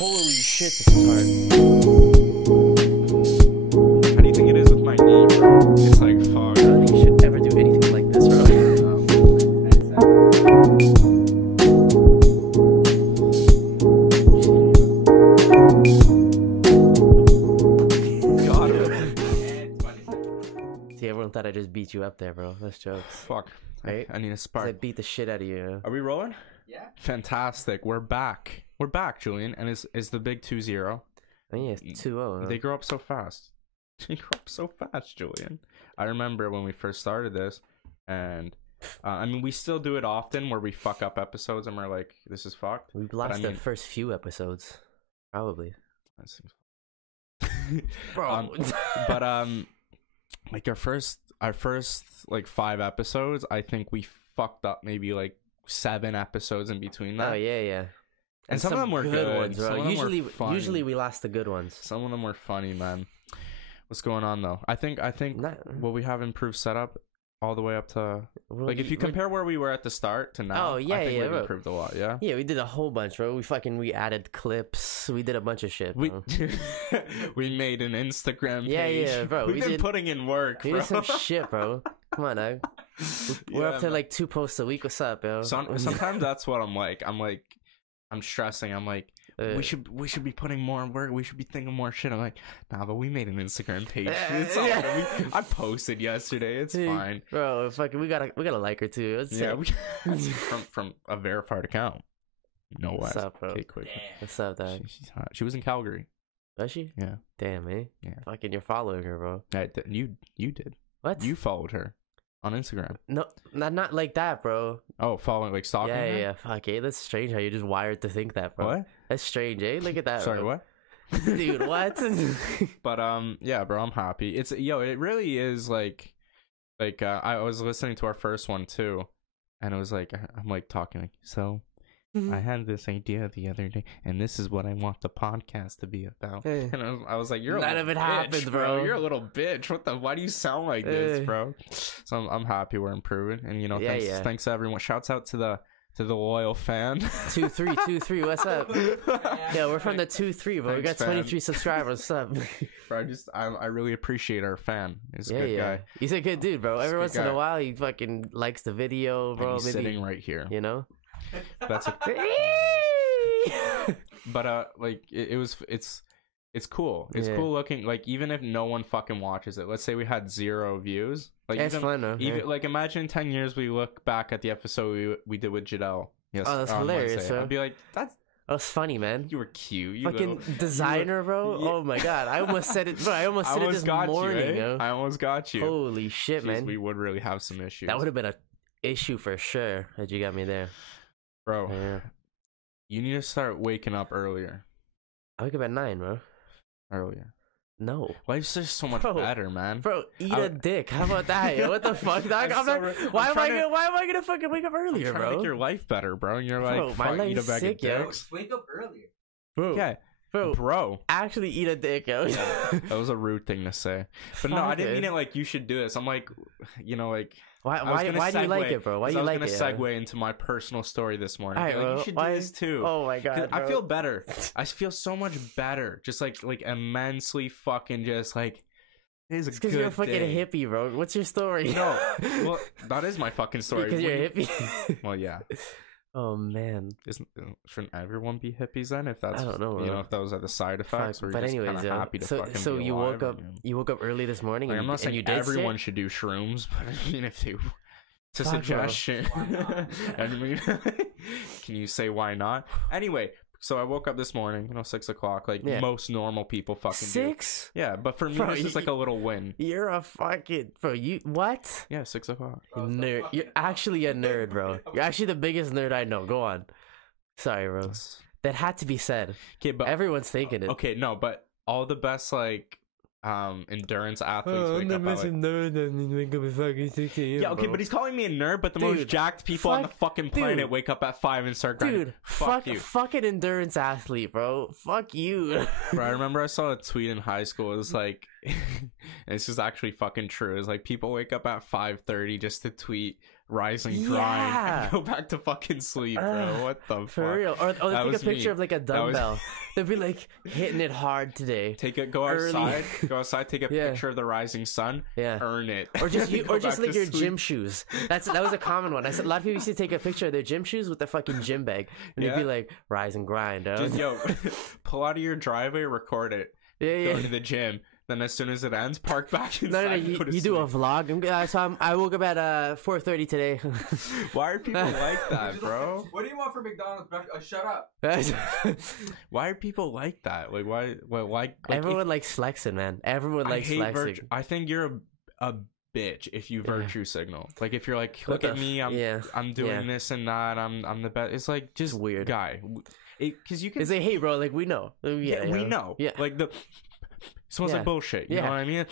Holy shit, this is hard. How do you think it is with my knee, bro? It's like, fuck. I don't think you should ever do anything like this, bro. Got it. See, everyone thought I just beat you up there, bro. That's jokes. Fuck. Right? I need a 'Cause spark. I beat the shit out of you. Are we rolling? Yeah. Fantastic. We're back. We're back, Julian. And is the big 2-0. I think it's 2-0. They grow up so fast. They grow up so fast, Julian. I remember when we first started this, and I mean, we still do it often where we fuck up episodes and we're like, this is fucked. We lost I mean- the first few episodes. Probably. That seems- Bro. but like our first like 5 episodes, I think we fucked up maybe like 7 episodes in between that. Oh, yeah. And some of them were good ones, Some bro. of them were Usually, funny. usually we lost the good ones. Some of them were funny, man. What's going on though? I think well, we have improved setup all the way up to like if you compare where we were at the start to now. Oh, yeah, I think yeah, we've bro. improved a lot. Yeah. Yeah, we did a whole bunch, bro. We added clips. We did a bunch of shit, We bro. we made an Instagram page. Yeah, bro. We've We been did- putting in work, We bro. did some shit, bro. Come on, now. We're Yeah, up to man. like 2 posts a week. What's up, yo? Sometimes that's what I'm like. I'm stressing. I'm like, we should be putting more work. We should be thinking more shit. I'm like, nah, but we made an Instagram page. It's all Yeah. good. I posted yesterday. It's fine. Bro, fucking, we got a liker too. It's Yeah, sick. from a verified account. No way. What's up, bro? Okay, quick. What's up, dog? She's hot. She was in Calgary. Was she? Yeah. Damn, eh? Yeah. Fucking, you're following her, bro. You did. What? You followed her on Instagram. No, not like that, bro. Oh, following like stalking her? Yeah. Fuck, eh? That's strange how you're just wired to think that, bro. What? That's strange, eh? Look at that. Sorry, bro. what? Dude, what? But yeah, bro, I'm happy. It really is like I was listening to our first one too, and it was like I'm like talking like, so I had this idea the other day, and this is what I want the podcast to be about. Hey. And I was like, you're a None little of it bitch, happened, bro. You're a little bitch. Why do you sound like this, Hey. bro? So I'm happy we're improving, and Yeah, thanks to everyone. Shouts out to the loyal fan. 2-3. What's up? Yeah, we're from the 2-3, but we got Thanks, fam. 23 subscribers. What's up? Bro, I really appreciate our fan. He's a Yeah, good yeah. guy. He's a good dude, bro. He's a Every good once in guy. a while, he fucking likes the video, bro. And he's Maybe sitting right here. you know. That's a But like it's cool. It's Yeah. cool looking. Like even if no one fucking watches it, let's say we had 0 views. Like Yeah, it's fun, though. even Yeah. like imagine in 10 years we look back at the episode we did with Jadelle. Yes, Oh, that's on hilarious, Wednesday. bro. I'd be like, that That was funny, man. you were cute. You Fucking little- designer, bro. Yeah. Oh my god, I almost said it, bro. I almost I said it almost this got morning, you. yo. I almost got you. Holy shit, Jeez, man. we would really have some issues. That would have been a issue for sure. Had you got me there, bro. yeah. You need to start waking up earlier. I wake up at 9, bro. Earlier. No, Life's just so much Bro. better, man. bro, eat I- a dick. How about that? Yo? What the fuck, dog? I'm I'm so not, re- I'm why am I trying to- gonna? Why am I gonna fucking wake up I'm earlier, trying to make bro? your life better, bro. And you're like, Bro, my fuck, eat a life's bag sick, of yo. dicks. Just wake up earlier. Bro, Yeah, bro, bro. actually eat a dick, yo. That was a rude thing to say, but no, I didn't mean Fuck it like you should do this. I'm like, like Why? I was gonna Why do you like segue, it, bro? Why 'cause do you I like was it? gonna segue into my personal story this morning. Alright, Be like, bro. you should Why- do this too. Oh my 'Cause god, I bro. feel better. I feel so much better. Just like immensely fucking just like. It is a It's because good you're a fucking day. hippie, bro. What's your story? No, well, that is my fucking story. because you're a What do you- hippie. Well, yeah. Oh man. Shouldn't everyone be hippies then? If that's I don't know, you bro. know, if those are the side effects, Fuck, or but you're just anyways, kind of happy to fucking so be you alive woke up. and You woke up early this morning, Like, and, I'm not and you saying did everyone shit? should do shrooms, but I mean, if you, it's a Fuck, bro. suggestion. I mean, can you say why not? Anyway, so I woke up this morning, 6 o'clock, like Yeah. most normal people fucking do. 6? Yeah, but for me, Bro, this is like a little win. You're a fucking bro. You what? Yeah, 6 o'clock. Nerd. You're actually a nerd, bro. You're actually the biggest nerd I know. Go on. Sorry, bro. That had to be said. Okay, but Everyone's thinking it. okay, no, but all the best endurance athletes wake up at, like, nerd and wake up at fucking 6 a.m. yeah, okay, but he's calling me a nerd, but the most Dude, jacked people on the fuck- fucking planet dude. wake up at 5 and start grinding. Dude, Fuck you. fucking endurance athlete, bro. Fuck you. Bro, I remember I saw a tweet in high school. It was like, this is actually fucking true. It's like people wake up at 5:30 just to tweet rise and grind Yeah. and go back to fucking sleep, bro. What the For fuck? real. Or That take a was picture me. of like a That was- dumbbell. They'd be like hitting it hard today. Go Early. outside, take a Yeah. picture of the rising sun, Yeah. earn it. Or just Go or just back like to your sleep. gym shoes. That was a common one. I said a lot of people used to take a picture of their gym shoes with their fucking gym bag, and they'd be Yeah. like, "Rise and grind." Just, yo, pull out of your driveway, record it, yeah, go yeah. to the gym. Then as soon as it ends, park back inside. No, and go to you do a sleep. vlog. So I woke up at 4:30 today. Why are people like that, bro? What do you want for McDonald's? Shut up. Why are people like that? Like, why? Like, Everyone likes flexing, man. Everyone I likes hate flexing. I think you're a bitch if you virtue signal. Like, if you're like, What look at the me, yeah. I'm doing Yeah. this and that. I'm the best. It's like just Weird. guy. Because you can. It's like, hey, bro, like we know. Yeah, we know. Yeah, Like the smells Yeah. like bullshit. You Yeah. know what I mean?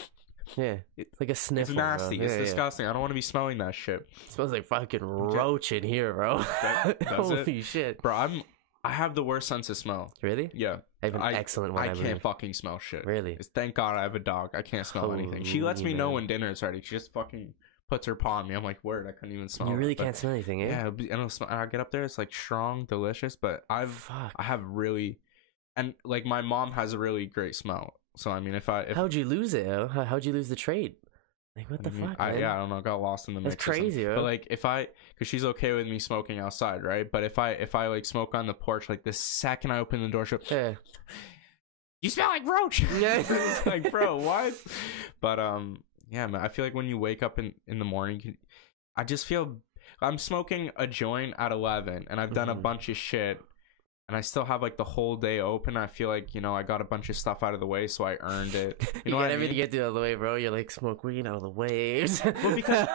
yeah. It's like a sniffle. It's nasty. Bro. It's Yeah, yeah. disgusting. I don't want to be smelling that shit, It smells like fucking roach in here, bro. Does it? Holy shit. bro. I have the worst sense of smell. Really? Yeah, I have an excellent one. I I can't believe. fucking smell shit. Really? It's, thank God I have a dog. I can't smell anything. She lets me Holy know man. when dinner's ready. She just fucking puts her paw on me. I'm like, word, I couldn't even smell You it. really But can't smell anything, eh? Yeah, and it'll smell, I get up there, it's like strong, delicious. But I Fuck. have really, and like my mom has a really great smell. So I mean, if How'd you lose it? How'd you lose the trade? Like, what the I mean, fuck, man? yeah, I don't know, got lost in the mix. That's or something. crazy, bro. But like, because she's okay with me smoking outside, right? But if I like smoke on the porch, like the second I open the door, she'll, Yeah. you smell like roach. Yeah. It's like, bro, what? But yeah, man, I feel like when you wake up in the morning, I just feel I'm smoking a joint at 11, and I've done a Mhm. bunch of shit, and I still have like the whole day open. I feel like, you know, I got a bunch of stuff out of the way, so I earned it. You You know get what I everything mean? get out of the way, bro. You're like, smoke weed out of the way. Well, because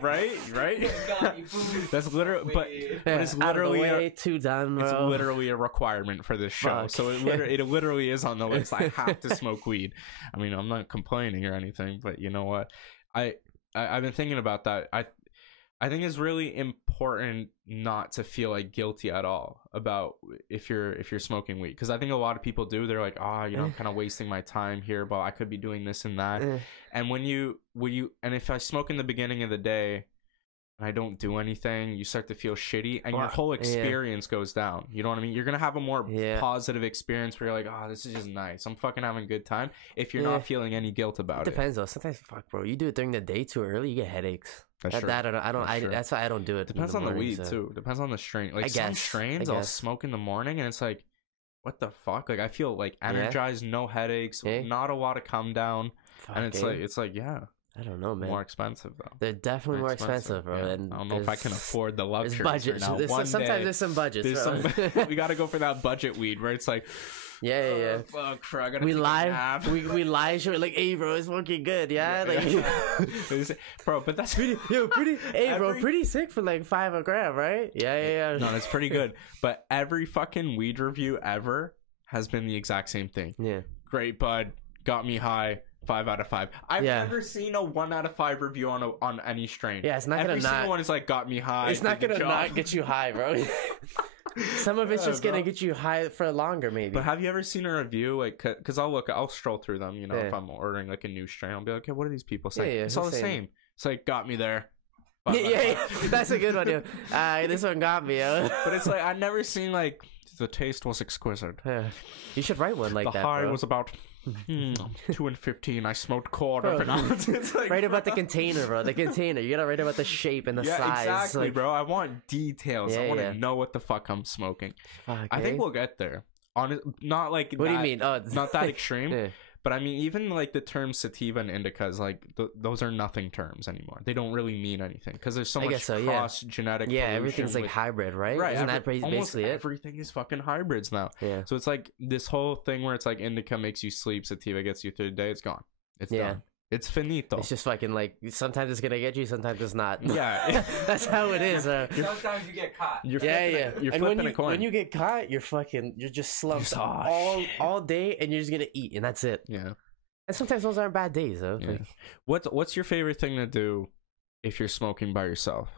right. Got you food. That's literally, but it's out of the literally way, two done, bro. it's literally a requirement for this show. Fuck. So it literally is on the list. I have to smoke weed. I mean, I'm not complaining or anything, but you know what? I've been thinking about that. I think it's really important not to feel like guilty at all about if you're smoking weed, because I think a lot of people do. They're like, you know, I'm kind of wasting my time here, but I could be doing this and that. Eh. And when you and if I smoke in the beginning of the day and I don't do anything, you start to feel shitty, and your whole experience goes down. You know what I mean? You're gonna have a more positive experience where you're like, this is just nice. I'm fucking having a good time. If you're not feeling any guilt about It depends though. Sometimes, fuck, bro, you do it during the day too early, you get headaches. That's true. That I don't. That's true. That's why I don't do it. Depends in on the morning, weed so. too. Depends on the strain. Like I some guess. strains, I I'll guess. smoke in the morning, and it's like, what the fuck? Like I feel like energized, no headaches, Yeah. not a lot of come down, Fuck, and it's eh? like yeah, I don't know, man. more expensive though. They're definitely more expensive, bro. yeah. And I don't know if I can afford the There's luxury budgets. right now. There's One sometimes day, there's some budgets. there's bro. some. We gotta go for that budget weed where it's like, yeah. fuck, bro, I gotta We take a live, nap. we live show it like, hey, bro, it's looking good, yeah. Like, bro, but that's pretty, hey, bro, Every- pretty sick for like $5 a gram, right? Yeah. no, it's pretty good. But every fucking weed review ever has been the exact same thing. Yeah. Great bud, got me high, 5 out of 5. I've Yeah. never seen a 1 out of 5 review on any strain. Yeah, it's not Every gonna single not. one is like got me high. It's not did the gonna job. not get you high, bro. Some of it's Yeah, just gonna bro. get you high for longer, maybe. But have you ever seen a review like? Because I'll stroll through them. You know, if Yeah. I'm ordering like a new strain, I'll be like, okay, what are these people saying? Yeah, it's all the same. same. It's like got me there. yeah. That's a good one, yo. This one got me, yo. But it's like I've never seen like the taste was exquisite. Yeah. You should write one like The that, high bro. was about 2 and 15. I smoked quarter of Bro. an ounce. It's like, Write about the container, bro. The container. You gotta write about the shape and the yeah, size. exactly, like, bro. I want details. I Yeah, want yeah. to know what the fuck I'm smoking. Fuck, I think eh? we'll get there. Not like What do you that- mean? Oh, it's Not that extreme. Yeah. But I mean, even like the terms sativa and indica is like those are nothing terms anymore. They don't really mean anything because there's so I much guess so, yeah. cross genetic. Yeah, pollution everything's like with- hybrid, right? right. Isn't that almost basically it? everything is fucking hybrids now. Yeah. So it's like this whole thing where it's like indica makes you sleep, sativa gets you through the day. It's gone. It's Yeah. done. It's finito. It's just fucking like sometimes it's gonna get you, sometimes it's not. Yeah. That's how it is. Sometimes you get caught. You're Yeah, flipping yeah. it. You're And flipping when a coin. when you get caught, you're just slumped You're just, all day, and you're just gonna eat, and that's it. yeah. And sometimes those aren't bad days, though. Yeah. Like, What's your favorite thing to do if you're smoking by yourself?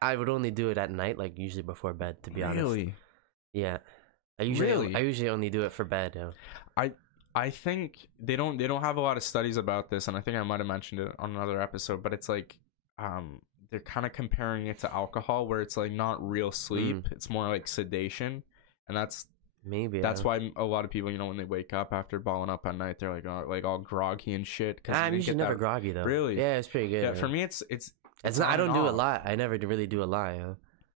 I would only do it at night, like usually before bed. To be honest, Really? yeah. I Really? usually only do it for bed. Yo. I think they don't have a lot of studies about this, and I think I might have mentioned it on another episode, but it's like they're kind of comparing it to alcohol, where it's like not real sleep, it's more like sedation, and that's why a lot of people, you know, when they wake up after balling up at night, they're like all groggy and shit. I'm usually never groggy though. Really? Yeah, it's pretty good. Yeah, for me, it's not, I don't do a lot. I never really do a lot. Huh?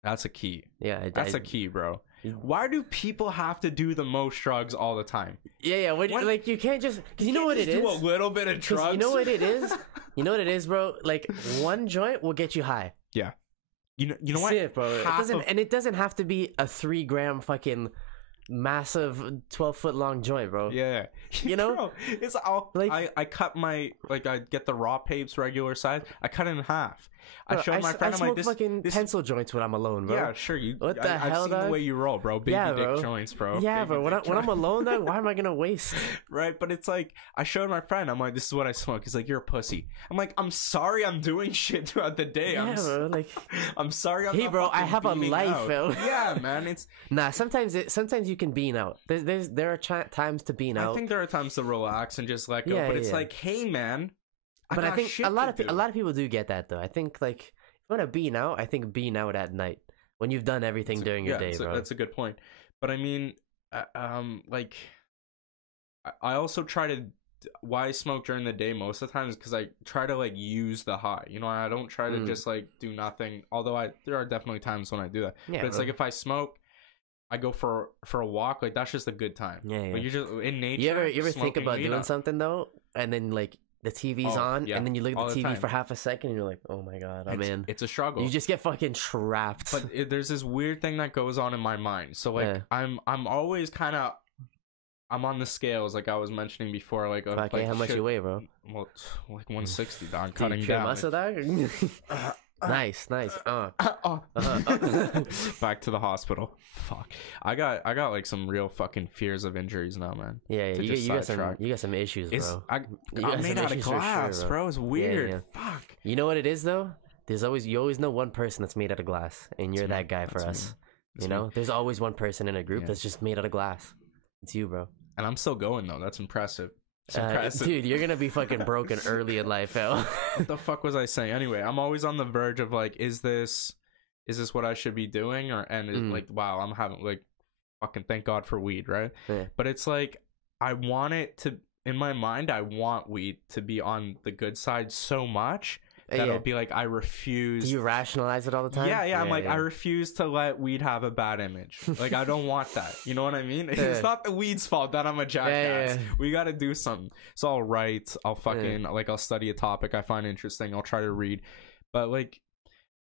That's a key. Yeah, that's a key, bro. Why do people have to do the most drugs all the time? Yeah. Like you can't just, because you know what it is. Do a little bit of drugs. You know what it is. You know what it is, bro. Like one joint will get you high. Yeah. You know what? It, bro. It doesn't have to be a 3 gram fucking massive 12-foot long joint, bro. Yeah. You know, bro, it's all like I cut my I get the raw papes regular size. I cut it in half. I showed my friend. I smoke fucking pencil joints when I'm alone, bro. Yeah, sure. What the hell? I've seen the way you roll, bro. Baby dick joints, bro. Yeah, bro. When I'm alone, though, why am I gonna waste? Right, but it's like I showed my friend. I'm like, this is what I smoke. He's like, you're a pussy. I'm like, I'm sorry. I'm doing shit throughout the day. Yeah, bro. Like, I'm sorry. Hey, bro. I have a life, bro. Yeah, man. It's sometimes you can bean out. There are times to bean out. I think there are times to relax and just let go. But it's like, hey, man. But I think a lot of people do get that though. I think like. If you want to bean out, I think bean out at night when you've done everything during your day, bro. That's a good point. But I mean, like, I also try to. Why I smoke during the day most of the time is because I try to like use the high. You know, I don't try to just like do nothing. Although there are definitely times when I do that. Yeah, but it's like if I smoke, I go for a walk. Like that's just a good time. Yeah. Like you're just in nature. You ever think about doing something though, and then like. The TV's on, and then you look at the TV for half a second, and you're like, "Oh my god, I'm in." It's a struggle. You just get fucking trapped. But there's this weird thing that goes on in my mind. So like, I'm always kind of, I'm on the scales, like I was mentioning before. Like, how much you weigh, bro? Well, like 160. I'm cutting down. Muscle dog? Nice. Back to the hospital. Fuck. I got like some real fucking fears of injuries now, man. Yeah, you got some issues, bro. I'm made out of glass, bro. It's weird. Yeah. Fuck. You know what it is though? You always know one person that's made out of glass, and you're that guy for us. You know, there's always one person in a group that's just made out of glass. It's you, bro. And I'm still going though. That's impressive. Dude, you're gonna be fucking broken early in life, hell. What the fuck was I saying? Anyway, I'm always on the verge of like, is this what I should be doing? Like, wow, I'm having like, fucking thank God for weed, right? Yeah. But it's like, I want it to, in my mind, I want weed to be on the good side so much that it'll be like, I refuse. Do you rationalize it all the time? Yeah. I'm like, I refuse to let weed have a bad image. Like, I don't want that. You know what I mean? It's not the weed's fault that I'm a jackass. We got to do something. So I'll write. I'll fucking, like, I'll study a topic I find interesting. I'll try to read. But, like,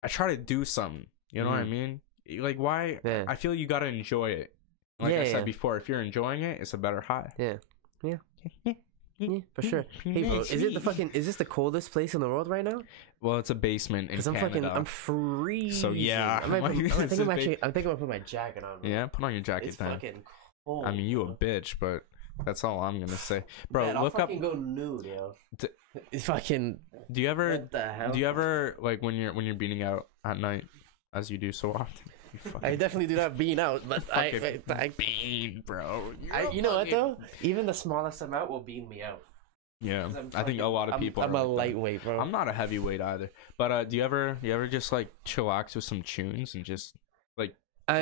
I try to do something. You know what I mean? Like, why? Yeah. I feel you got to enjoy it. Like I said before, if you're enjoying it, it's a better high. Yeah, for sure. Hey, bro, is this the coldest place in the world right now? Well, it's a basement in Canada. I'm freezing. So yeah, I'm thinking about putting my jacket on. Bro. Yeah, put on your jacket. It's fucking cold. I mean, you a bitch, but that's all I'm gonna say, bro. Man, look I'll fucking go nude, yo. Fucking. Do you ever? What the hell? Do you ever like when you're beating out at night, as you do so often? I definitely do not bean out, but I bean, bro. You know what though? Even the smallest amount will bean me out. Yeah, I think a lot of people. I'm a lightweight, bro. I'm not a heavyweight either. But do you ever just like chillax with some tunes and just like?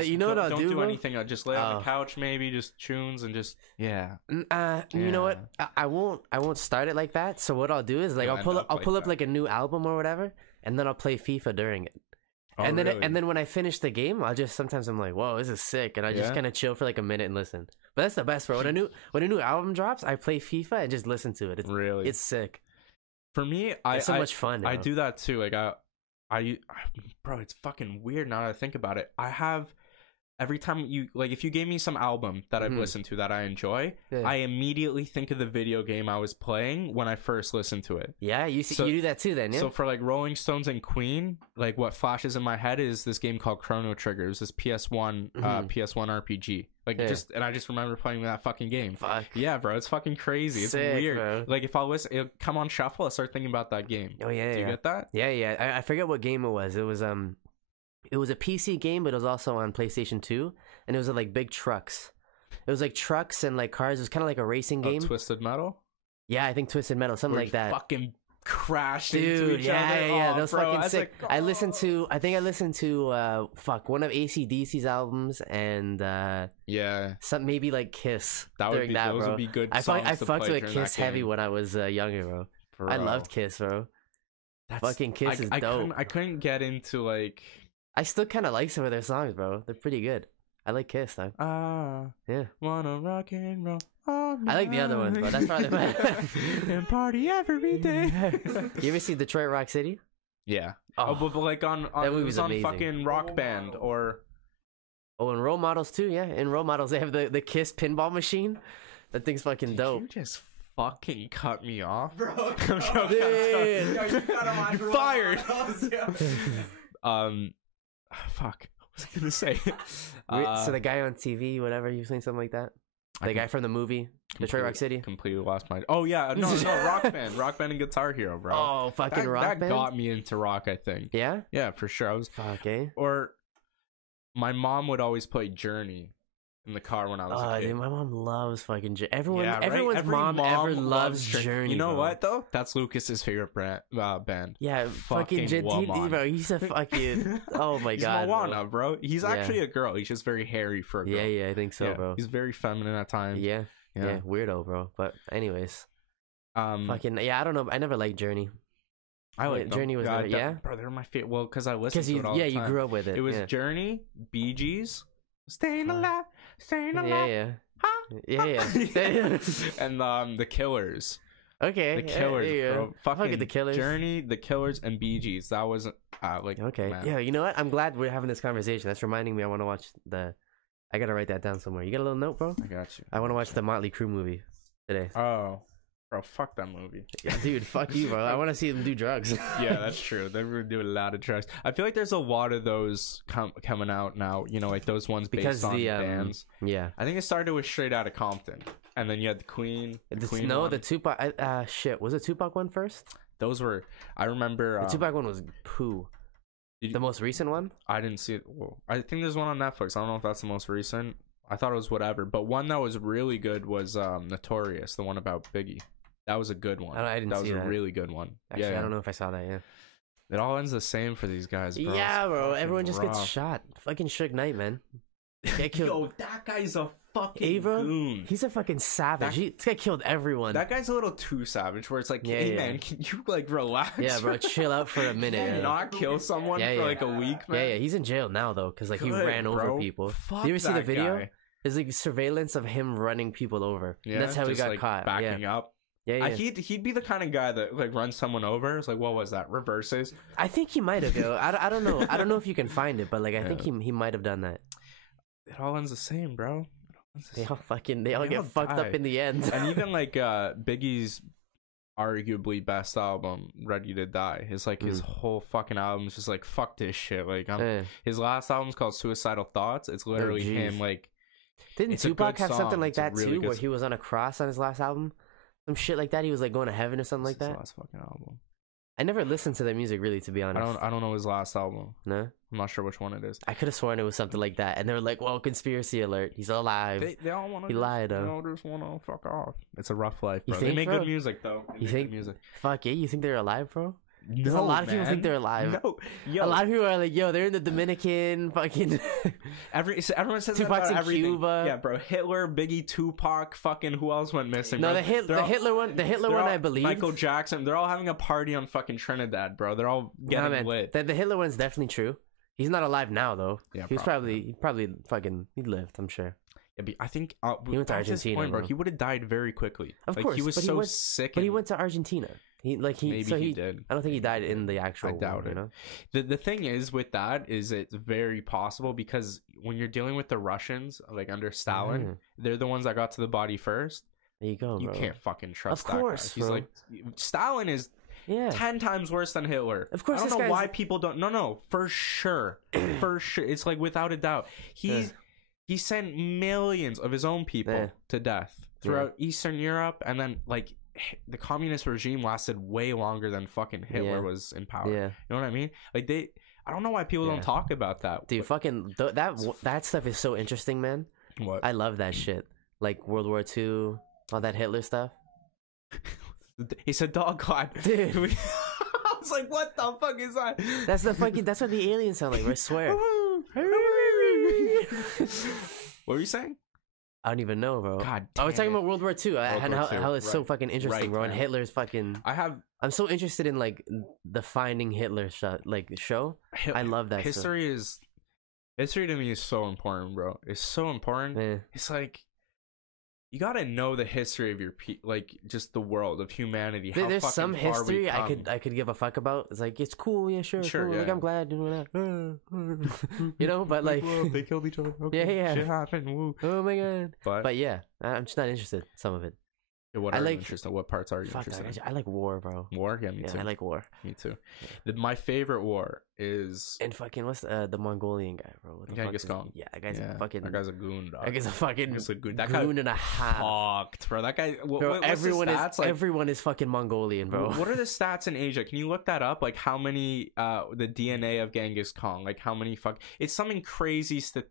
You know what I'll do? Don't do anything. I'll just lay on the couch, maybe just tunes and just You know what? I won't start it like that. So what I'll do is like I'll pull up like a new album or whatever, and then I'll play FIFA during it. Oh, and then when I finish the game, sometimes I'm like, whoa, this is sick, and I just kind of chill for like a minute and listen. But that's the best, bro. When a new album drops, I play FIFA and just listen to it. It's sick. For me, it's so much fun. I do that too. Like bro, it's fucking weird now that I think about it. I have. Every time if you gave me some album that I've listened to that I enjoy, I immediately think of the video game I was playing when I first listened to it. Yeah, you do that too then, yeah? So for like Rolling Stones and Queen, like what flashes in my head is this game called Chrono Trigger. It's this PS1 RPG. I just remember playing that fucking game. Fuck. Yeah, bro, it's fucking crazy. It's weird. Bro. Like if it'll come on shuffle, I'll start thinking about that game. Oh yeah. Do you get that? Yeah. I forget what game it was. It was a PC game, but it was also on PlayStation 2, and it was like big trucks. It was like trucks and like cars. It was kind of like a racing game. Twisted Metal? Yeah, I think Twisted Metal, something like that. Fucking crashed into Dude, each yeah, other. yeah, yeah. Oh, That was bro, fucking sick. like, I listened to, I think I listened to, one of AC/DC's albums and yeah, some maybe like Kiss. that would during be that, those bro. would be good. I songs to fucked play with during Kiss that heavy game. when I was younger, bro. I Bro. loved Kiss, bro. Fucking Kiss is I dope. I couldn't get into like I still kind of like some of their songs, bro. They're pretty good. I like Kiss, though. Yeah. wanna rock and roll. All I like the other ones, but that's probably my... and party every day. You ever see Detroit Rock City? Yeah. Oh, but like on that it movie's was on amazing. fucking Rock Band or Oh, and Role Models too, yeah. In Role Models, they have the Kiss pinball machine. That thing's fucking Did dope. you just fucking cut me off, Bro, I'm joking. Dude. Yo, you gotta watch You're Role fired. Models, yo. Fuck. What was I gonna say? So the guy on TV, whatever, you saying something like that? The guy from the movie Detroit Rock City. Completely lost my. Oh yeah, no, Rock Band and Guitar Hero, bro. Oh, fucking Rock that Band. got me into rock. I think. Yeah. Yeah, for sure. I was. Fuck, eh? Or my mom would always play Journey in the car when I was a kid. Dude, my mom loves fucking Journey. Everyone, Yeah, right? everyone's Every mom ever loves Journey. You know bro. what though? That's Lucas's favorite band. Yeah, fucking woman. bro. He's a fucking. Oh my He's god, Moana, bro. He's Yeah. actually a girl. He's just very hairy for a girl. Yeah, I think so, Yeah, bro. He's very feminine at times. Yeah, weirdo, bro. But anyways, fucking yeah. I don't know. I never liked Journey. I like them. Journey was never- yeah? bro. They're my favorite. Well, because I listened Because to it all the you time. grew up with it. It was yeah. Journey, Bee Gees, Staying Fuck. Alive, Staying Alive. Yeah. Yeah. And the Killers. Okay. The Killers, there you go. bro. Fuck Fucking it, the Killers. Journey, the Killers, and Bee Gees. That was like Okay. man. Yeah. You know what? I'm glad we're having this conversation. That's reminding me. I want to watch the. I gotta write that down somewhere. You got a little note, bro? I got you. I want to watch the Motley Crue movie today. Oh, bro, fuck that movie. Yeah, dude, fuck you, bro. I want to see them do drugs. Yeah, that's true. They were doing a lot of drugs. I feel like there's a lot of those coming out now. You know, like those ones Because based on the, bands. Yeah. I think it started with Straight Outta Compton, and then you had the Queen. The Queen No, one. the Tupac. Shit. Was it Tupac one first? Those were. I remember. The Tupac one was poo. Did The most recent one? I didn't see it. Well, I think there's one on Netflix. I don't know if that's the most recent. I thought it was whatever, but one that was really good was Notorious, the one about Biggie. That was a good one. I didn't that see was that. a really good one. Actually, yeah, I don't know if I saw that. Yeah. It all ends the same for these guys, bro. Yeah, It's bro. fucking Everyone just gets rough. shot. Fucking Suge Knight, man. Get killed. Yo, that guy's a fucking Hey, bro, goon. He's a fucking savage. This guy killed everyone. That guy's a little too savage. Where it's like, Yeah, hey yeah. man, can you like relax? Yeah, bro. Chill out for a minute. Can you Yeah. not kill someone Yeah, for yeah. like a week, man? Yeah. He's in jail now though, because like he Good, ran over bro. people. Fuck Do you ever see the that video? guy. There's like surveillance of him running people over. Yeah, And that's how he just, got like, caught. Backing up. Yeah. He'd be the kind of guy that like runs someone over. It's like, what was that? Reverses. I think he might have, yo. I don't know. I don't know if you can find it, but like I think he might have done that. It all ends the same, bro. They all They get all fucked die. up in the end. And even like Biggie's arguably best album, Ready to Die, is like his whole fucking album is just like fuck this shit. Like his last album's called Suicidal Thoughts. It's literally jeez. him like. Didn't It's a Tupac good have something song. like It's a that really too, good where he was on a cross on his last album? Some shit like that. He was like going to heaven or something like His that. last fucking album. I never listened to their music really, to be honest. I don't know his last album. No, I'm not sure which one it is. I could have sworn it was something like that, and they were like, "Well, conspiracy alert, he's alive." They all want to. He lied, though. They all just want to fuck off. It's a rough life, You bro. think, They make bro? good music though. They You make think- good music? Fuck yeah, you think they're alive, bro? There's a No, lot of people think man. they're alive. No, yo, A lot of people are like, "Yo, they're in the Dominican, fucking." everyone says that Tupac's about in everything. Cuba. Yeah, bro. Hitler, Biggie, Tupac, fucking who else went missing? No, bro? the They're all- Hitler one, they're I all- believe. Michael Jackson. They're all having a party on fucking Trinidad, bro. They're all getting man, lit. The Hitler one's definitely true. He's not alive now though. Yeah, he lived. I'm sure. Yeah, but I think He went to at this Argentina, point, bro. bro. He would have died very quickly. Of like, course, he was but so went, sick. But he and- went to Argentina. He Maybe he did. I don't think he died in the actual. I doubt war, it. You know? The thing is with that is it's very possible because when you're dealing with the Russians, like under Stalin, Mhm. they're the ones that got to the body first. There you go, You bro. can't fucking trust Of course, that guy. He's bro. like Stalin is Yeah. 10 times worse than Hitler. Of course, I this don't know guy's- why people don't. No, for sure, for sure. It's like without a doubt. He sent millions of his own people Yeah. to death throughout Eastern Europe, and then like the communist regime lasted way longer than fucking Hitler Yeah. was in power. Yeah. You know what I mean? Like I don't know why people Yeah. don't talk about that. Dude, fucking that stuff is so interesting, man. What? I love that shit. Like World War II, all that Hitler stuff. He said dog god. Dude. I was like, what the fuck is that? That's what the aliens sound like. I swear. What were you saying? I don't even know, bro. God I was damn talking it. about World War II and War II, how it's so right. fucking interesting, Right, bro. And man. Hitler's fucking. I'm so interested in like the Finding Hitler show. I love that. History to me is so important, bro. It's so important. Yeah. It's like you gotta know the history of your like just the world of humanity. How There's fucking some far history we've I come. could give a fuck about. It's like it's cool, yeah, sure, cool. Yeah. Like I'm glad doing that. You know, but like they killed each other. Okay. Yeah. Shit happened. Woo. Oh my god. But But yeah, I'm just not interested in some of it. what I are you like- interested in? What parts are you Fuck interested that. in? I like war, bro. War? Yeah, me Yeah, too. I like war. Me too. My favorite war is And fucking what's the Mongolian guy, bro? What the fuck Genghis is- Khan. Yeah, that guy's yeah, a fucking. that guy's a goon, dog. That guy's a fucking He's a goon. That goon guy and a half. fucked, bro. That guy. Bro, What's everyone the is stats? Like, everyone is fucking Mongolian, bro. What are the stats in Asia? Can you look that up? Like how many the DNA of Genghis Khan? Like how many it's something crazy statistic.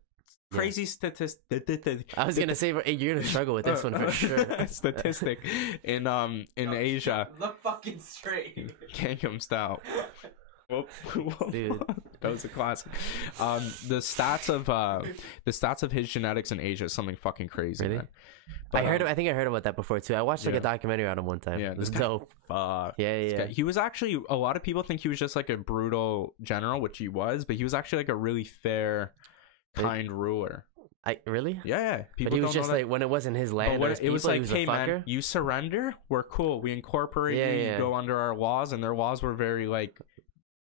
I was gonna say, hey, you're gonna struggle with this one for sure. Statistic in Asia. Look fucking straight. Gangnam Style. Whoop. Dude. That was a classic. The stats of his genetics in Asia is something fucking crazy. Really? Man. But, I think I heard about that before too. I watched like yeah. a documentary on him one time. Yeah, It was this guy- dope. Fuck. Yeah. He was actually, a lot of people think he was just like a brutal general, which he was, but he was actually like a really fair, kind ruler. Really? Yeah. People But he was don't know just that. like when it wasn't his land. But Or his it was people, like, he was hey a man, fucker. you surrender, we're cool. We incorporate you, Yeah. you go under our laws, and their laws were very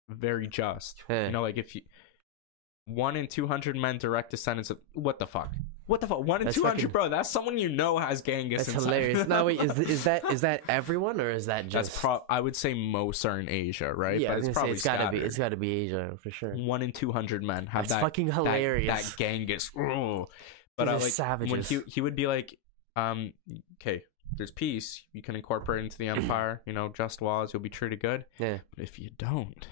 very just. Yeah. You know, like if you 1 in 200 men direct descendants of what the fuck? 1 in That's 200, fucking- bro. That's someone you know has Genghis. That's inside. hilarious. No, wait, is that everyone or is that just? That's I would say most are in Asia, right? Yeah, but it's probably it's gotta be. scattered. It's gotta be Asia for sure. 1 in 200 men have That's fucking hilarious. That Genghis. Ugh. But They're like savages. when he would be like, okay, there's peace. You can incorporate into the empire. You know, just laws. You'll be treated good. Yeah. But if you don't,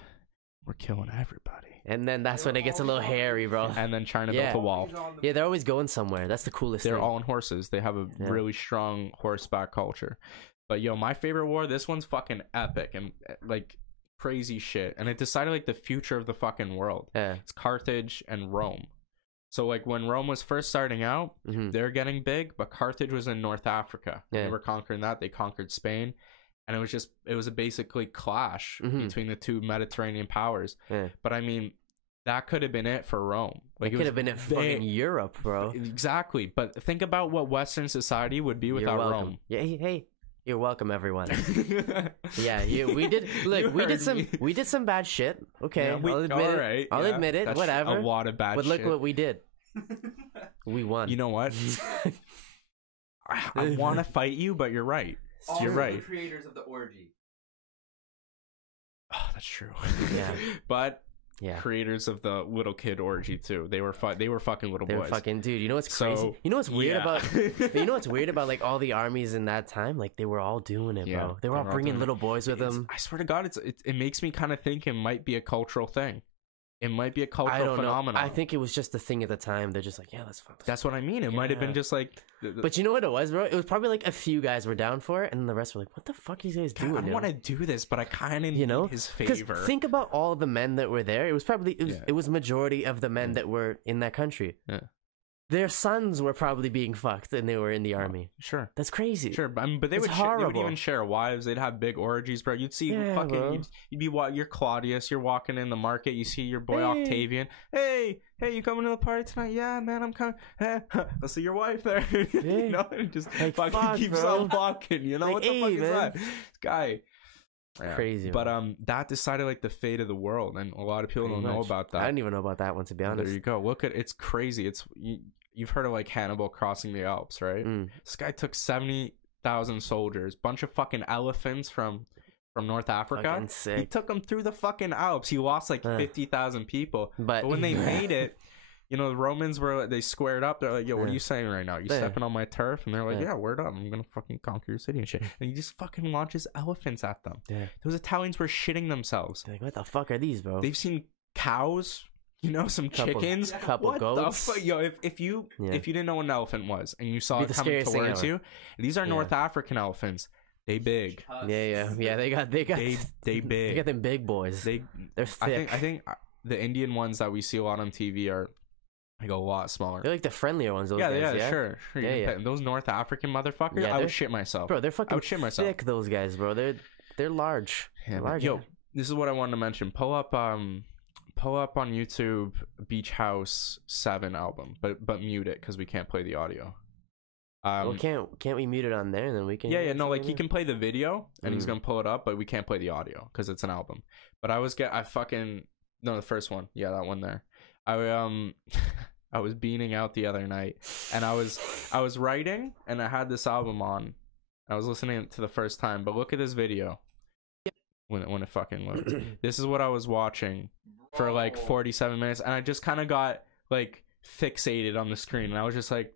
we're killing everybody. And then that's when it gets a little hairy, bro. And then China Yeah. built a wall. Yeah, they're always going somewhere. That's the coolest They're thing. all on horses. They have a Yeah. really strong horseback culture. But yo, my favorite war, this one's fucking epic and like crazy shit. And it decided like the future of the fucking world. Yeah. It's Carthage and Rome. So like when Rome was first starting out, Mhm. they're getting big, but Carthage was in North Africa. Yeah. They were conquering that. They conquered Spain. And it was a basically clash Mhm. between the two Mediterranean powers. Yeah. But I mean, that could have been it for Rome. It could have been in fucking Europe, bro. Exactly. But think about what Western society would be You're without welcome. Rome. Yeah, hey, you're welcome, everyone. Yeah, we did. Look, You heard me. we did some bad shit. Okay, Yeah, I'll admit it. alright, I'll yeah. admit it. That's Whatever. A lot of bad But shit. look what we did. We won. You know what? I want to fight you, but you're right. All You're the right. creators of the orgy. Oh, that's true. Yeah. But Yeah. creators of the little kid orgy too. They were fucking little They were boys. fucking dude. You know what's crazy? So, You know what's weird yeah. about? You know what's weird about like all the armies in that time? Like they were all doing it, Yeah, bro. They were all bringing doing it. little boys with It's- them. I swear to God, it makes me kind of think it might be a cultural thing. It might be a cultural I don't phenomenon. know. I think it was just the thing at the time. They're just like, yeah, let's fuck. That's what I mean. It might have been Yeah. just like. But you know what it was, bro? It was probably like a few guys were down for it, and the rest were like, "What the fuck are these guys God, doing?" I don't want to do this, but I kind of you know, need his 'Cause favor. think about all the men that were there. It was probably Yeah. it was majority of the men that were in that country. Yeah. Their sons were probably being fucked, and they were in the army. Sure. That's crazy. Sure, but, but they It's would they would horrible. even share wives. They'd have big orgies, bro. You'd see Yeah, fucking bro. you'd be you're Claudius. You're walking in the market. You see your boy Hey. Octavian. Hey, you coming to the party tonight? Yeah, man, I'm coming. I'll see your wife there. You know, and just Like, fucking fuck, keeps bro. on walking. You know Like, what the hey, fuck is man. that? This guy. Yeah. Crazy, But man. that decided like the fate of the world, and a lot of people Pretty don't know much. about I that. didn't even know about that one, to be There honest. you go. Look at it's crazy. You've heard of like Hannibal crossing the Alps, right? Mm. This guy took 70,000 soldiers, bunch of fucking elephants from North Africa. Fucking He sick. took them through the fucking Alps. He lost like 50,000 people. But when they made it, you know, the Romans they squared up. They're like, yo, what are Yeah. you saying right now? You Yeah. stepping on my turf? And they're like, Yeah. yeah, word up. I'm going to fucking conquer your city and shit. And he just fucking launches elephants at them. Yeah. Those Italians were shitting themselves. Like, what the fuck are these, bro? They've seen cows, you know, some Couple- chickens. couple What goats. the fuck? Yo, if you Yeah. didn't know what an elephant was and you saw Be it the coming scariest thing towards ever. you, these are Yeah. North African elephants. They big. Yeah. They got They they big. got them big boys. They're thick. I think the Indian ones that we see a lot on TV are like a lot smaller. They're like the friendlier ones. Those Yeah, guys, yeah, sure. Yeah. Those North African motherfuckers, Yeah, I would shit myself. Bro, they're fucking I would shit myself. thick. Those guys, bro. They're large. Yeah, large. yo, this is what I wanted to mention. Pull up on YouTube Beach House 7 album, but mute it because we can't play the audio. Well, can't we mute it on there and then we can? Yeah, no, like he can play the video and he's gonna pull it up, but we can't play the audio because it's an album. But the first one, yeah, that one there. I was beaning out the other night, and I was writing, and I had this album on. I was listening to the first time, but look at this video. When it fucking looked, this is what I was watching for like 47 minutes, and I just kind of got like fixated on the screen, and I was just like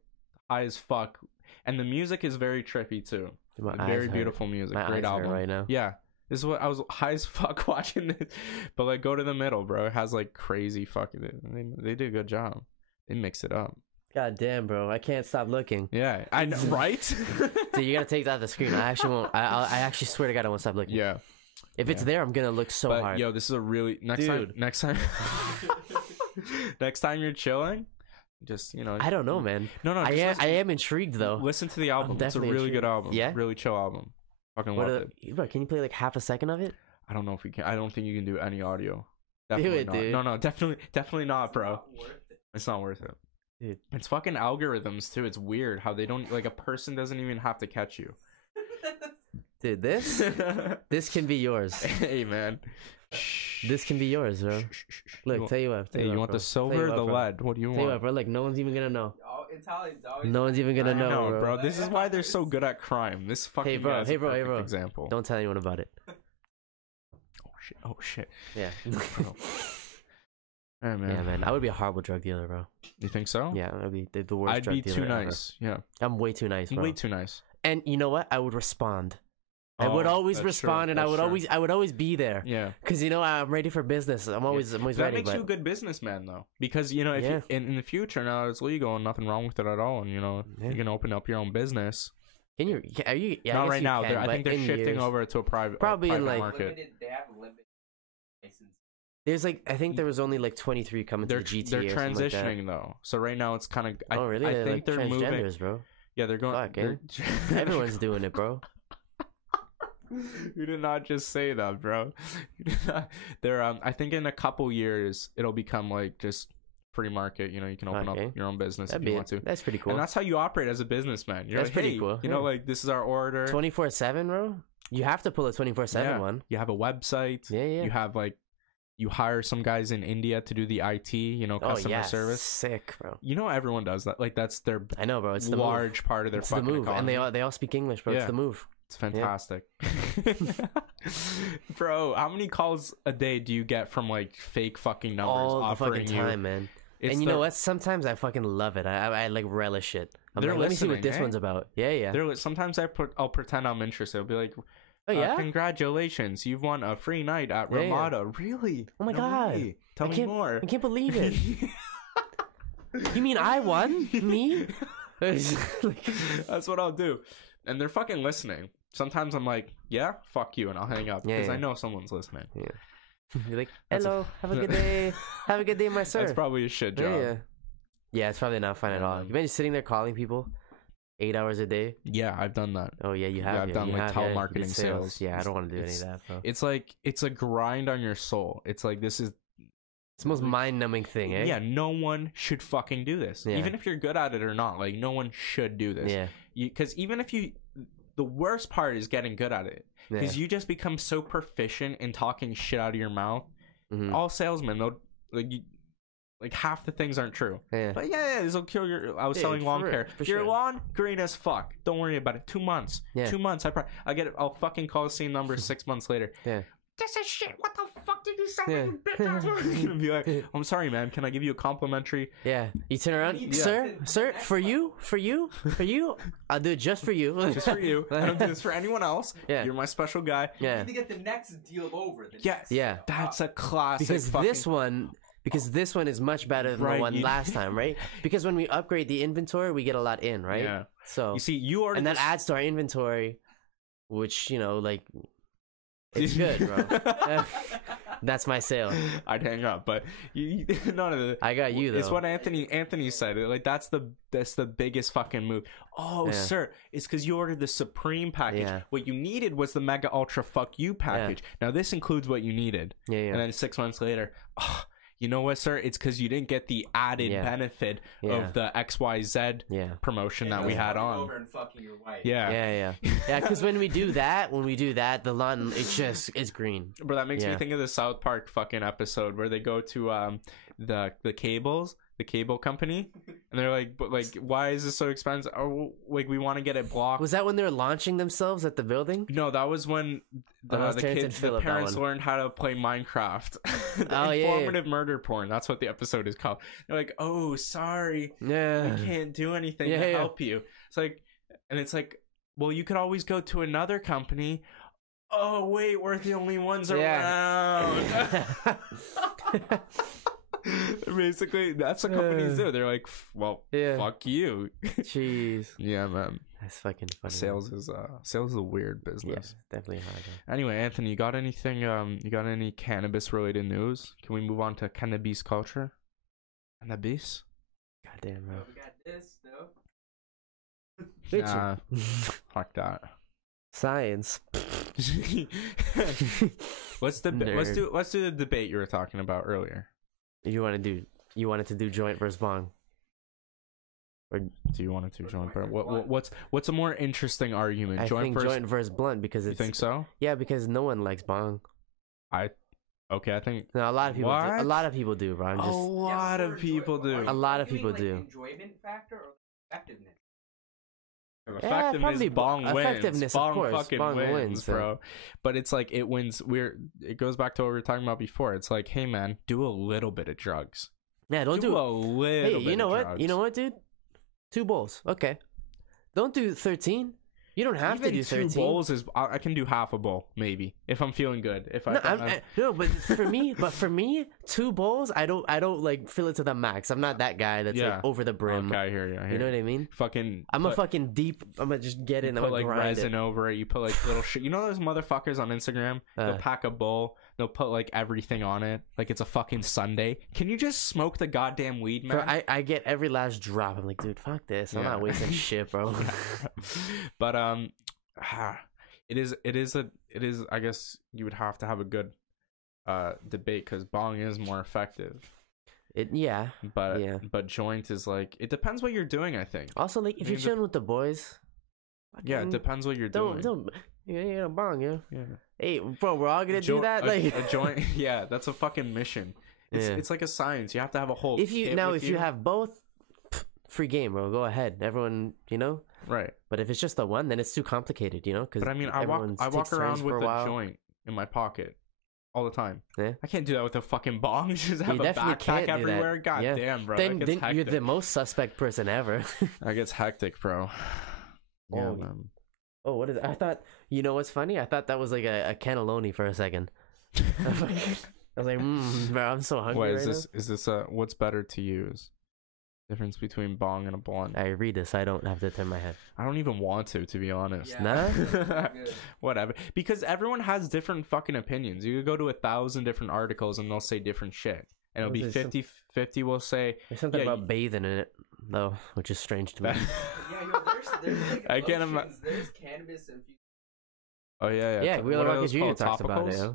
high as fuck. And the music is very trippy too. Very beautiful music. Great album right now. Yeah. This is what I was high as fuck watching this. But like go to the middle, bro. It has like crazy fucking they did a good job. They mixed it up. God damn, bro. I can't stop looking. Yeah. I know, right? Dude, you gotta take that off the screen. I actually won't. I actually swear to God I won't stop looking. Yeah. If it's there, I'm gonna look so hard. Yo, this is a really next time next time you're chilling, just I don't know, man. No, I am intrigued though. Listen to the album. It's a really good album. Yeah, really chill album. Fucking love it. Bro, can you play like half a second of it? I don't know if we can. I don't think you can do any audio. Definitely not. Dude. No, definitely not, bro. It's not worth it. Dude. It's fucking algorithms too. It's weird how they don't like a person doesn't even have to catch you. Dude, this can be yours. Hey, man. This can be yours, bro. Look, tell you what. You want the silver or the lead? What do you want? Tell you what, bro. Like, no one's even gonna know. Italians no one's even gonna know, bro. This is why they're so good at crime. This fucking guy's a perfect example. Don't tell anyone about it. Oh shit. Yeah. Hey, man. Yeah, man. I would be a horrible drug dealer, bro. You think so? Yeah, I'd be the worst. I'd drug be dealer too nice. Ever. Yeah. I'm way too nice, bro. Way too nice. And you know what? I would respond. I would always respond, and I would always be there. Yeah, because I'm ready for business. I'm always that ready. Makes you a good businessman, though, because if you, in the future now it's legal and nothing wrong with it at all, and you can open up your own business. Can you? Are you? Yeah, not right now. I think they're shifting over to a private market. They have limited license. There's I think there was only 23 coming to the GTA. They're transitioning though, so right now it's kind of. Oh really? I think they're moving, bro. Yeah, they're going. Fuck, everyone's doing it, bro. You did not just say that, bro. They're I think in a couple years it'll become just free market. You can open up your own business if you want to. That's pretty cool. And that's how you operate as a businessman. You're pretty cool. This is our order. 24/7, bro. You have to pull a 24/7 one. You have a website. Yeah. You have you hire some guys in India to do the IT, customer service. Sick, bro. Everyone does that. That's their. I know, bro. It's the large part of their fucking move, economy. and they all speak English, bro. Yeah. It's the move. It's fantastic. Yeah. Bro, how many calls a day do you get from fake fucking numbers all offering the fucking time, man? And you know what? Sometimes I fucking love it. I relish it. Let me see what this one's about. Yeah. Sometimes I'll pretend I'm interested. I'll be like, oh yeah, congratulations! You've won a free night at Ramada. Yeah. Really? Oh my god! Way. Tell me more. I can't believe it. You mean I won? Me? That's what I'll do. And they're fucking listening. Sometimes I'm like, yeah, fuck you, and I'll hang up because I know someone's listening. Yeah. You're like, hello, have a good day. Have a good day, my sir. That's probably a shit job. Yeah, it's probably not fun at all. You been sitting there calling people 8 hours a day? Yeah, I've done that. Oh yeah, you have. Yeah, I've done telemarketing sales. Yeah, I don't want to do any of that, bro. It's a grind on your soul. It's this is. It's the most mind-numbing thing, eh? Yeah, no one should fucking do this. Yeah. Even if you're good at it or not, no one should do this. Yeah. Because even if the worst part is getting good at it. Because you just become so proficient in talking shit out of your mouth. Mm-hmm. All salesmen, they'll half the things aren't true. Yeah. But this will kill your. I was selling lawn care. Your lawn green as fuck. Don't worry about it. 2 months. Yeah. 2 months. I get it. I'll fucking call the same number 6 months later. Yeah. This is shit. What the fuck did you sell me, you bitch? And be like, I'm sorry, man. Can I give you a complimentary? Yeah. You turn around, sir, for you, I'll do it just for you. Just for you. I don't do this for anyone else. Yeah. You're my special guy. Yeah. You need to get the next deal over. Yes. Yeah. That's a classic. Because this one is much better than the one last time, right? Because when we upgrade the inventory, we get a lot in, right? Yeah. So you see, that adds to our inventory. which like it's good, bro. That's my sale. I'd hang up, but you none of the. I got you though. It's what Anthony said. Like that's the biggest fucking move. Oh, sir, it's because you ordered the Supreme package. Yeah. What you needed was the Mega Ultra Fuck You package. Now this includes what you needed. Yeah. And then 6 months later, oh, you know what, sir? It's because you didn't get the added benefit of the XYZ promotion that we had on. Over and fucking your wife. Yeah. Because when we do that, the lawn it's green. Bro, that makes me think of the South Park fucking episode where they go to the cable company, and they're like, but like, why is this so expensive? Oh, like we want to get it blocked. Was that when they were launching themselves at the building? No, that was when the parents learned how to play Minecraft. Informative murder porn. That's what the episode is called. They're like, oh, sorry, we can't do anything to help you. It's like, and it's like, well, you could always go to another company. Oh wait, we're the only ones around. Basically, that's what companies do. They're like, well, fuck you. Jeez. Yeah, man. That's fucking funny. Sales is a weird business. Yeah, definitely hard. Anyway, Anthony, you got anything? You got any cannabis related news? Can we move on to cannabis culture? Cannabis. Goddamn, bro. We got this though. Nah, fuck that. Science. Let's do the debate you were talking about earlier. You wanted to do joint versus bong, or do you want to do joint? What's a more interesting argument? I think joint versus blunt because it's. You think so? Yeah, because no one likes bong. I think no, a lot of people. Do. A lot of people do, bro. A lot of people do. A lot of people do. Enjoyment factor or effectiveness? Effectiveness, bong wins. Effectiveness, bong of course. Fucking bong wins, bro. But it's like it wins. It goes back to what we were talking about before. It's like, hey man, do a little bit of drugs. Yeah, don't do a little. Hey, you know what? You know what, dude? 2 bowls, okay. Don't do 13. You don't have to do 13. 2 bowls is I can do half a bowl maybe if I'm feeling good. If but for me, 2 bowls, I don't like fill it to the max. I'm not that guy that's like over the brim. Okay, I hear you. You know what I mean? I'm gonna just get in. You put like resin over it. You put like little shit. You know those motherfuckers on Instagram? They'll pack a bowl. They'll put like everything on it, like it's a fucking sundae. Can you just smoke the goddamn weed, man? Bro, I get every last drop. I'm like, dude, fuck this. I'm not wasting shit, bro. But it is. I guess you would have to have a good debate because bong is more effective. But joint is like, it depends what you're doing. I think also like if you're chilling with the boys. It depends what you're doing. Don't bong, yeah. Hey, bro, we're all gonna do that. Like a joint, yeah, that's a fucking mission. It's like a science. You have to have a whole. If you have both, free game, bro. Go ahead, everyone. Right. But if it's just the one, then it's too complicated, Because I mean, I walk around with a joint in my pocket all the time. Yeah. I can't do that with a fucking bong. Just have a backpack everywhere. God damn, bro. Then you're the most suspect person ever. That gets hectic, bro. Yeah, man. Oh, what is it? I thought, what's funny? I thought that was like a cannelloni for a second. I was like, bro, I'm so hungry. Wait, is this what's better to use? Difference between bong and a blunt. I read this. I don't have to turn my head. I don't even want to be honest. Yeah. Nah? Whatever. Because everyone has different fucking opinions. You could go to 1,000 different articles and they'll say different shit. And it'll be 50-50 will say... There's something about bathing in it, though, which is strange to me. There's like I can't imagine. There's cannabis infused. Oh, yeah. Yeah, Wheeler Rocket Jr. talks about it,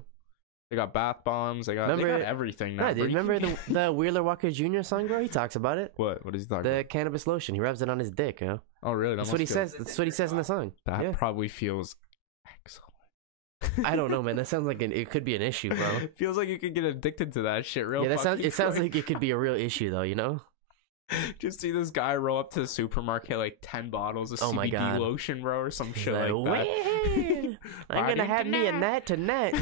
They got bath bombs. They got everything now. Yeah, dude, remember the Wheeler Walker Jr. song, bro? He talks about it. What is he talking about? The cannabis lotion. He rubs it on his dick, Oh, really? That's what he says. That's what he says in the song. That probably feels excellent. I don't know, man. That sounds like it could be an issue, bro. It feels like you could get addicted to that shit real it sounds like it could be a real issue, though, Just see this guy roll up to the supermarket like 10 bottles of CBD lotion, bro, or some shit like that. I'm gonna have me a nut tonight.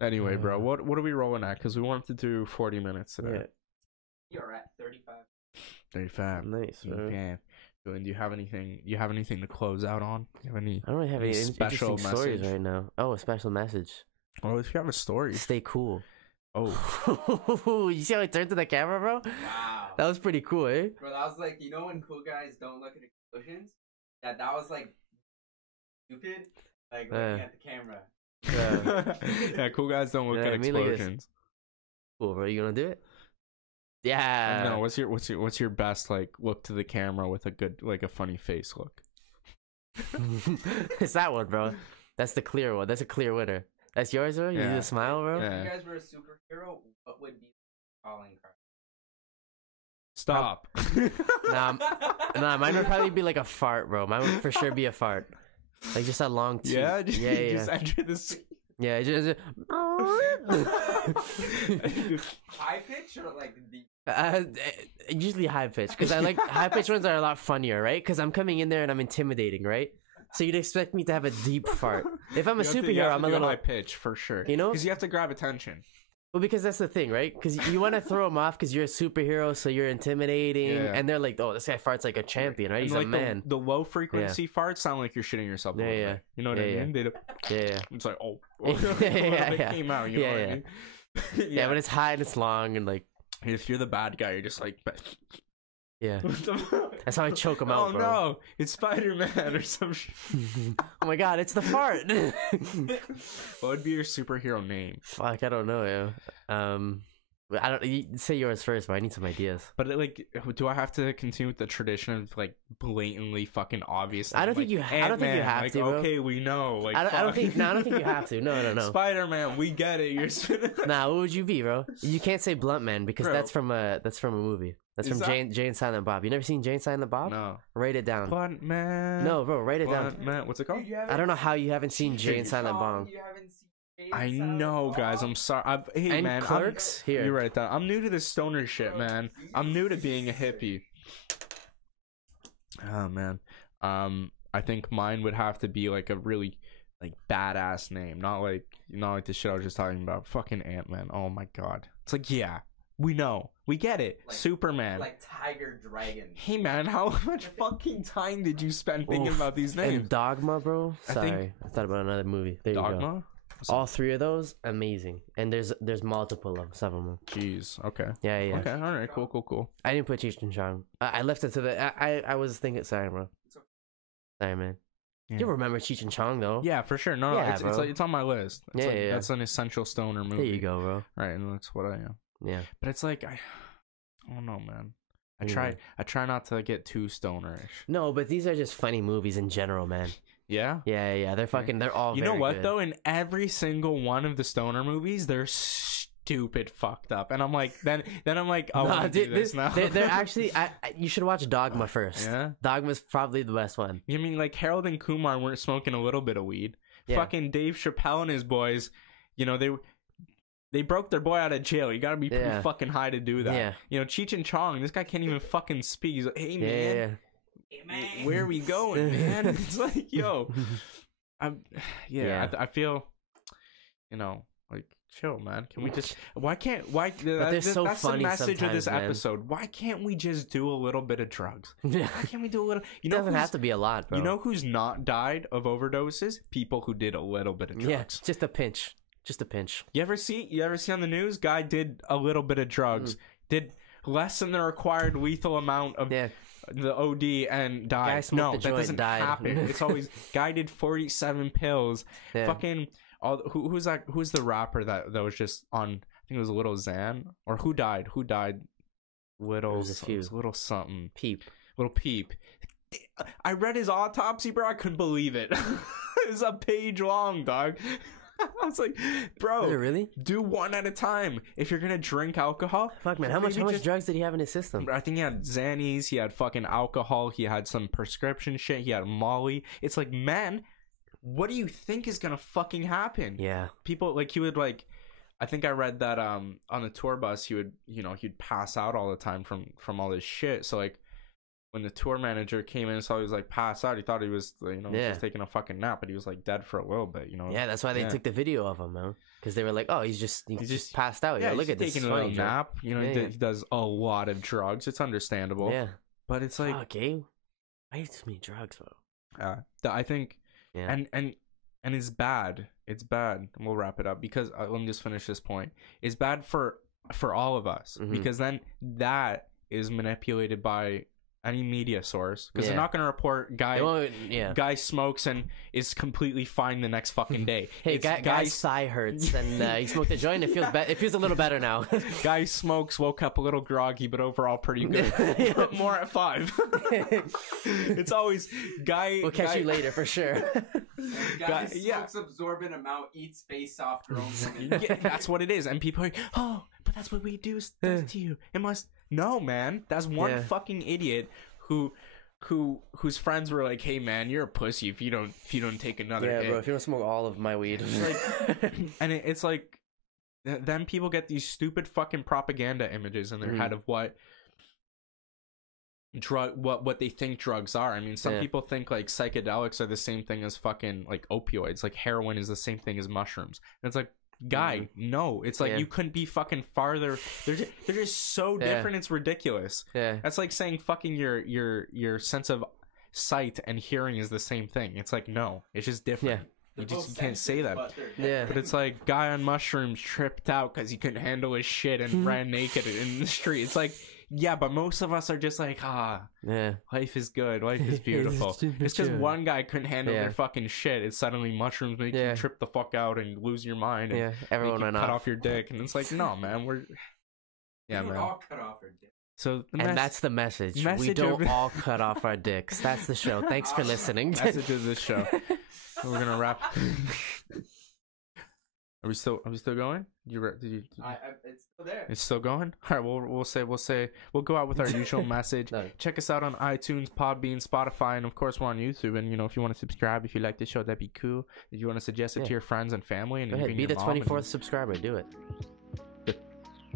Anyway, bro, what are we rolling at? Because we wanted to do 40 minutes today. Yeah. You're at 35. 35. Nice, bro. Okay. Do you have anything? To close out on? Do you have any? I don't really have any special stories right now. Oh, a special message. Oh, if you have a story, stay cool. Oh, you see how I turned to the camera, bro? Wow, that was pretty cool, eh? Bro, that was like, when cool guys don't look at conclusions? Yeah, that was like stupid. Like looking at the camera. Yeah, cool guys don't look at explosions. Cool, bro. You gonna do it? Yeah. No. What's your best like look to the camera with a good like a funny face look? It's that one, bro. That's the clear one. That's a clear winner. That's yours, bro. You do the smile, bro. If you guys were a superhero, what would be the calling card? Stop. Nah, mine would probably be like a fart, bro. Mine would for sure be a fart. Like just a long toot. Yeah, just enter this. Yeah, just high pitch or like the usually high pitch because I like high pitch ones are a lot funnier, right? Because I'm coming in there and I'm intimidating, right? So you'd expect me to have a deep fart. If I'm a superhero, I'm a little high pitch for sure. You know, because you have to grab attention. Well, because that's the thing, right? Because you want to throw them off because you're a superhero, so you're intimidating, and they're like, "Oh, this guy farts like a champion, right? He's like a man." The low frequency farts sound like you're shitting yourself. Yeah. You know what I mean? Yeah. It's like, oh, yeah. came out. You know what I mean? Yeah, but it's high and it's long and like. If you're the bad guy, you're just like. Yeah. That's how I choke him out, bro. Oh no, it's Spider-Man or some shit. Oh my god, it's the fart. What would be your superhero name? Fuck, I don't know, yeah. I don't. You say yours first, but I need some ideas. But like, do I have to continue with the tradition of like blatantly fucking obvious? I don't think you. I don't think you have like, to. Bro. Okay, we know. Like, I don't think. No, I don't think you have to. No. Spider-Man, we get it. You're. Nah, what would you be, bro? You can't say Blunt Man because that's from a movie. That's from Jane Silent Bob. You never seen Jane Silent Bob? No. Write it down. Blunt Man. No, bro, write it Blunt down. Man. What's it called? I don't know how you haven't seen Jane Silent Bob. I know, guys. I'm sorry. Hey, and man. Clerks? Here. You're right. I'm new to this stoner shit, man. I'm new to being a hippie. Oh man. I think mine would have to be like a really like badass name, not like the shit I was just talking about. Fucking Ant-Man. Oh my god. It's like, yeah, we know, we get it. Like, Superman, like Tiger Dragon. Hey man, how much fucking time did you spend thinking about these names? And Dogma, bro. Sorry, I thought about another movie. There you go. All three of those, amazing. And there's multiple of some of them. Jeez. Okay. Yeah. Okay. All right. Cool. I didn't put Cheech and Chong. I left it to the. I was thinking. Sorry, bro. Sorry, man. Yeah. You remember Cheech and Chong though? Yeah, for sure. No, it's on my list. That's an essential stoner movie. There you go, bro. Right, and that's what I am. Yeah. But it's like I don't know, man. I try not to get too stonerish. No, but these are just funny movies in general, man. Yeah? Yeah. They're all You know what, good. though? In every single one of the stoner movies, they're stupid fucked up. And I'm like, then I'm like, oh, I do this now. They're actually, you should watch Dogma first. Yeah? Dogma's probably the best one. You mean like Harold and Kumar weren't smoking a little bit of weed? Yeah. Fucking Dave Chappelle and his boys, they broke their boy out of jail. You gotta be pretty fucking high to do that. Yeah. Cheech and Chong, this guy can't even fucking speak. He's like, hey, man. Yeah. Where are we going, man? It's like, yo, I feel, like, chill, man. Can we just? That's so that's funny the message of this man. episode. Why can't we just do a little bit of drugs? Why can't we do a little? It doesn't have to be a lot, bro. You know who's not died of overdoses? People who did a little bit of drugs. Yeah, just a pinch. Just a pinch. You ever see on the news? Guy did a little bit of drugs. Did less than the required lethal amount of. Yeah. The OD and died. No, that doesn't happen. It's always guy did 47 pills. Yeah. Fucking who's that? Who's the rapper that was just on? I think it was Little Xan, or who died? Who died? Little something. Peep. Little Peep. I read his autopsy, bro. I couldn't believe it. It's a page long, dog. I was like, bro, really? Do one at a time. If you're gonna drink alcohol, fuck, man, how much drugs did he have in his system? I think he had Xannies, he had fucking alcohol, he had some prescription shit, he had Molly. It's like, man, what do you think is gonna fucking happen? Yeah, people like he would like. I think I read that on the tour bus he would he'd pass out all the time from all this shit. So like. When the tour manager came in and saw he was like passed out, he thought he was just taking a fucking nap, but he was like dead for a little bit, Yeah, that's why they took the video of him, man, because they were like, oh, he's just passed out. Yeah, look at this. Taking a little nap. He does a lot of drugs. It's understandable. Yeah, but it's like, okay, why too many drugs, bro? I think, and it's bad. It's bad. And we'll wrap it up because let me just finish this point. It's bad for all of us because then that is manipulated by any media source, because they're not going to report guy smokes and is completely fine the next fucking day. Hey, guy's thigh hurts and he smoked a joint. It feels a little better now. Guy smokes, woke up a little groggy, but overall pretty good. More at 5. It's always guy. We'll catch you later for sure. Guy smokes absorbent amount, eats face off grown women. Yeah, that's what it is, and people are like, oh, but that's what we do to you. It must. No, man, that's one fucking idiot whose friends were like, hey man, you're a pussy if you don't take another hit. Bro, if you don't smoke all of my weed. And it's like, then people get these stupid fucking propaganda images in their head of what they think drugs are. I mean, some people think like psychedelics are the same thing as fucking like opioids, like heroin is the same thing as mushrooms, and it's like, guy, no, it's like you couldn't be fucking farther. They're just so different. It's ridiculous. That's like saying fucking your sense of sight and hearing is the same thing. It's like, no, it's just different. You can't say that. But it's like, guy on mushrooms tripped out because he couldn't handle his shit and ran naked in the street. It's like, yeah, but most of us are just like, life is good, life is beautiful. It's because one guy couldn't handle their fucking shit. It's suddenly mushrooms make you trip the fuck out and lose your mind. And everyone went cut off your dick, and it's like, no, man, we're all cut off our dick. So that's the message. We don't all cut off our dicks. That's the show. Thanks for listening. Message of this show. We're gonna wrap. Are we still going? It's still there. It's still going. All right. We'll go out with our usual message. Check us out on iTunes, Podbean, Spotify, and of course we're on YouTube. And if you want to subscribe, if you like the show, that'd be cool. If you want to suggest it to your friends and family, and be the 24th subscriber. Do it.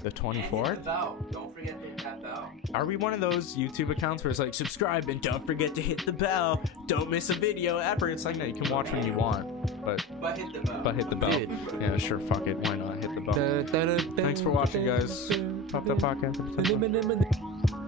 The 24th? Don't forget to hit that bell. Are we one of those YouTube accounts where it's like, subscribe and don't forget to hit the bell? Don't miss a video ever. It's like, no, you can watch when you want. But hit the bell. Dude. Yeah, sure, fuck it. Why not? Hit the bell. Thanks for watching, guys. Pop that podcast.